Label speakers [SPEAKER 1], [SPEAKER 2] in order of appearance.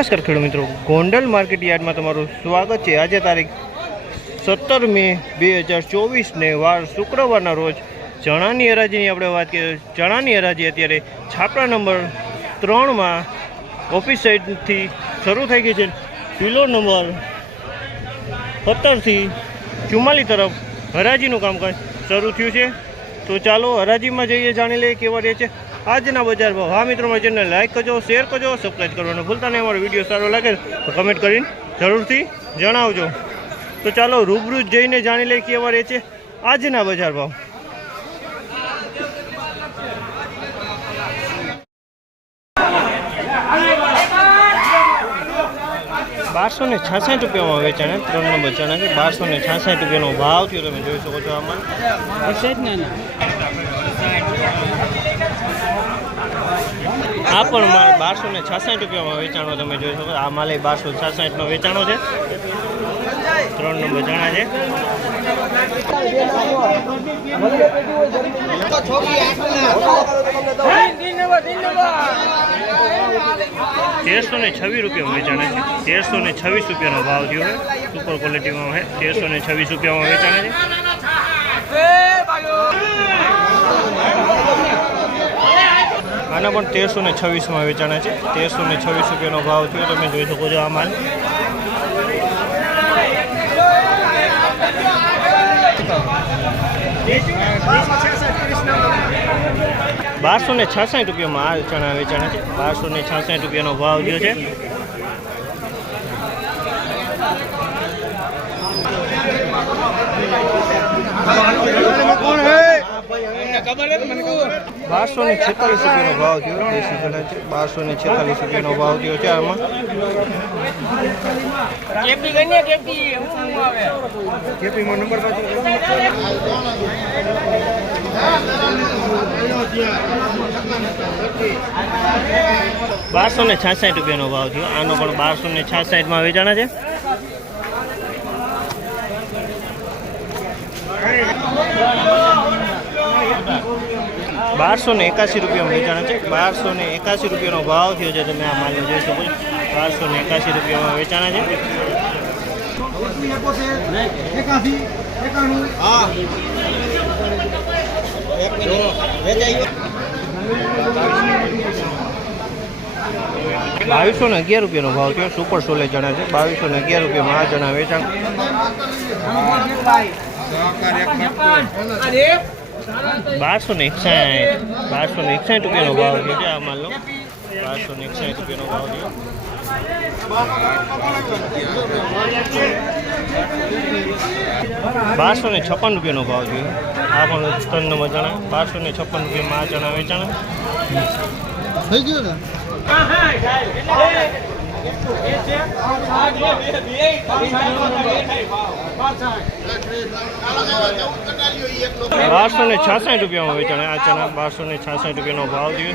[SPEAKER 1] નમસ્કાર ખેડૂત મિત્રો. ગોંડલ માર્કેટ યાર્ડમાં તમારું સ્વાગત છે. આજે તારીખ સત્તર મે બે હજાર ચોવીસને વાર શુક્રવારના રોજ ચણાની હરાજીની આપણે વાત કરીએ ચણાની હરાજી અત્યારે છાપરા નંબર ત્રણમાં ઓફિસ સાઇડથી શરૂ થઈ ગઈ છે. પિલો નંબર સત્તરથી ચુમ્માલી તરફ હરાજીનું કામકાજ શરૂ થયું છે. તો ચાલો હરાજીમાં જઈએ, જાણી લઈએ કેવા રહે છે. આજના બજાર ભાવ હા મિત્રો, મારી ચેનલ લાઇક કરજો શેર કરજો સબસ્ક્રાઈબ કરવાનું ભૂલતા નહીં અમારો વીડિયો સારો લાગે તો કમેન્ટ કરીને જરૂરથી જણાવજો. તો ચાલો રૂબરૂ જઈને જાણી લઈએ કેવા રહે છે આજના બજાર ભાવ બારસો ને છાસઠ રૂપિયામાં વેચાણ ત્રણ નંબર ચણા છે. બારસો ને છાસઠ રૂપિયાનો ભાવ થયો, તમે જોઈ શકો છો આમાં. આ પણ માલ બારસો ને છાસઠ રૂપિયામાં વેચાણો તમે જોઈ શકો. આ માલ બારસો છાસઠનો વેચાણો છે. ત્રણ નંબર જણા છે. તેરસો ને છવ્વીસ રૂપિયામાં વેચાણે છે. તેરસો ને છવ્વીસ રૂપિયાનો ભાવ થયો છે. સુપર ક્વોલિટીમાં છે. તેરસો ને છવ્વીસ રૂપિયામાં વેચાણે છે. આના પણ તેરસો ને છવ્વીસમાં વેચાણા છે. તેરસો ને છવ્વીસ રૂપિયાનો ભાવ થયો, તમે જોઈ શકો છો આ માલ. બારસો ને છાસઠ રૂપિયામાં આ ચણા વેચાણા છે. બારસો ને છાસઠ રૂપિયાનો ભાવ થયો છે. બારસો ને છેતાલીસ રૂપિયાનો ભાવ થયો દેશી ચણા છે. બારસો ને છેતાલીસ રૂપિયાનો ભાવ થયો છે આમાં. કેપીમાં નંબર બારસો ને છાસઠ રૂપિયાનો ભાવ થયો. આનો પણ બારસો ને છાસઠમાં વેચાણા છે. બારસો ને એકાસી રૂપિયામાં વેચાણ છે. બારસો ને એકાસી રૂપિયાનો ભાવ થયો છે તમે આ માલને જોઈ શકો છો. બારસો ને એકાસી રૂપિયામાં વેચાણા છે. બાવીસો ને અગિયાર રૂપિયાનો ભાવ થયો. સુપર સોલે ચણા છે. બાવીસો ને અગિયાર રૂપિયામાં આ ચણા વેચાણ. બારસો ને એકસાઠ બારસો ને એકસાઠ રૂપિયાનો ભાવ થયો છે. આ માલનો બારસો ને એકસાઠ રૂપિયાનો ભાવ થયો બારસો ને છપ્પન રૂપિયાનો ભાવ થયો આ પણ ત્રણ નંબર ચણા બારસો ને છપ્પન રૂપિયામાં આ ચણા વેચાણા.
[SPEAKER 2] થઈ ગયું ને?
[SPEAKER 1] બારસો ને છાસઠ રૂપિયામાં વેચાણ. આ ચણા બારસો ને છાસઠ રૂપિયાનો ભાવ થયો.